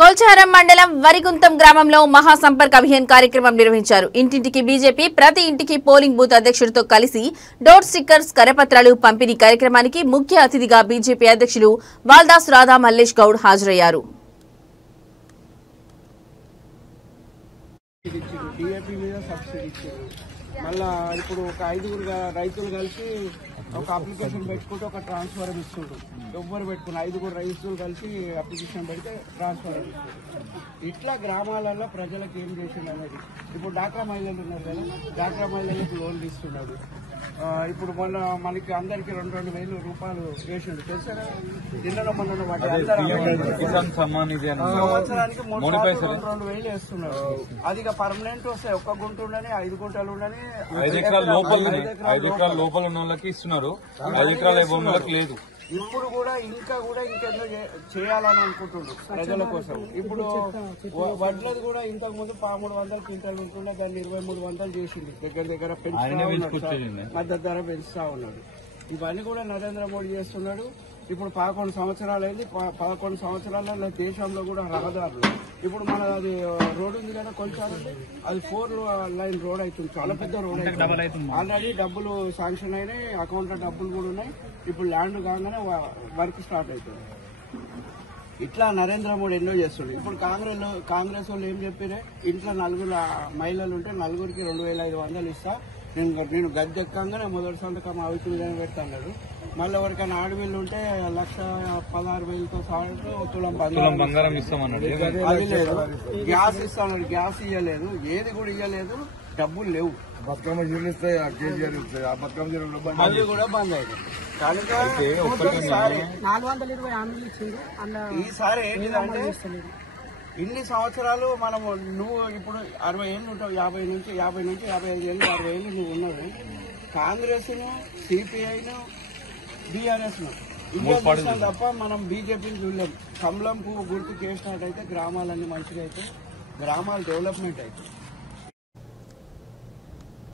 కొల్చారం మండలం వరిగుంతం గ్రామంలో మహాసంపర్క్ అభియాన్ కార్యక్రమం నిర్వహించారు. ఇంటింటికి బీజేపీ, ప్రతి ఇంటికి పోలింగ్ బూత్ అధ్యక్షుడితో కలిసి డోర్ స్టిక్కర్స్, కరపత్రాలు పంపిణీ కార్యక్రమానికి ముఖ్య అతిథిగా బీజేపీ అధ్యక్షులు వాల్దాస్ రాధా మల్లేష్ గౌడ్ హాజరయ్యారు. మళ్ళా ఇప్పుడు ఒక 5 రైతులు కలిసి ఒక అప్లికేషన్ పెట్టుకుంటే ఒక ట్రాన్స్ఫర్ ఇస్తుండ్రు. ఎవ్వరు పెట్టుకుని 5 రైతులు కలిసి అప్లికేషన్ పెడితే ట్రాన్స్ఫర్ ఇట్లా గ్రామాలలో ప్రజలకు ఏం చేసిండు అనేది. ఇప్పుడు డాక్రా మహిళలు ఉన్నారు కదా, డాక్రా మహిళలకు లోన్లు ఇస్తున్నాడు. ఇప్పుడు మొన్న మనకి అందరికి 2,000 రూపాయలు వేసిండు తెలుసా. నిన్న మొన్న సంవత్సరానికి 2,000 వేస్తున్నాడు. అది పర్మనెంట్ వస్తాయి. ఒక్క గుంట ఉండని 5 గుంటలు ఉండని 5 ఎకరాల లోపల ఉన్న వాళ్ళకి ఇస్తున్నారు, 5 ఎకరాల భూములకు లేదు. ఇప్పుడు కూడా ఇంకెంతో చేయాలని అనుకుంటుండ్రు ప్రజల కోసం. ఇప్పుడు వడ్లది కూడా ఇంతకు ముందు 1300 క్వింటాలు ఉంటుండే, దాన్ని 2300 చేసింది. దగ్గర మద్దతు ధర పెంచుతా ఉన్నాడు. ఇవన్నీ కూడా నరేంద్ర మోడీ చేస్తున్నాడు. ఇప్పుడు 11 సంవత్సరాలు అయింది. 11 సంవత్సరాలలో దేశంలో కూడా రహదారులు ఇప్పుడు మన అది రోడ్ ఉంది కదా కొంచెం, అది 4 లైన్ రోడ్ అవుతుంది. చాలా పెద్ద రోడ్ అవుతుంది. ఆల్రెడీ డబ్బులు శాంక్షన్ అయినాయి, అకౌంట్ లో డబ్బులు కూడా ఉన్నాయి. ఇప్పుడు ల్యాండ్ కాగానే వర్క్ స్టార్ట్ అవుతుంది. ఇట్లా నరేంద్ర మోడీ ఎన్నో చేస్తుండే. ఇప్పుడు కాంగ్రెస్ వాళ్ళు ఏం చెప్పారే, ఇంట్లో 4 మహిళలు ఉంటే 4కి 2,500 ఇస్తా, నేను గద్దెక్కంగానే మొదటి సంతకం అవితులని పెడతా అన్నాడు. మళ్ళీ ఎవరికైనా ఆడపిల్లు ఉంటే 1,16,000తో తులం బంగారం ఇస్తామన్నాడు. అది లేదు. గ్యాస్ ఇస్తాడు, గ్యాస్ ఇవ్వలేదు, ఏది కూడా ఇవ్వలేదు, డబ్బులు లేవు. బతుకమ్మ జీవులు ఇస్తాయి, కేజీఆర్ ఇస్తాయి, ఆ బతుకమ్మ జీవులు మళ్ళీ కూడా బంద్ అయింది. కనుక ఈసారి ఏంటిదంటే ఇన్ని సంవత్సరాలు మనము నువ్వు ఇప్పుడు 60 ఏళ్ళు ఉంటావు, 50 నుంచి 55 ఏళ్ళు 60 ఏళ్ళు నువ్వు ఉన్నావు. కాంగ్రెస్ ను, సిపిఐను, బీఆర్ఎస్ ను ఇండియా తప్ప మనం బీజేపీని చూడలేము. కమలం పువ్వు గుర్తు చేసినట్టయితే గ్రామాలన్నీ మంచిగా అయితే, గ్రామాలు డెవలప్మెంట్ అవుతాయి.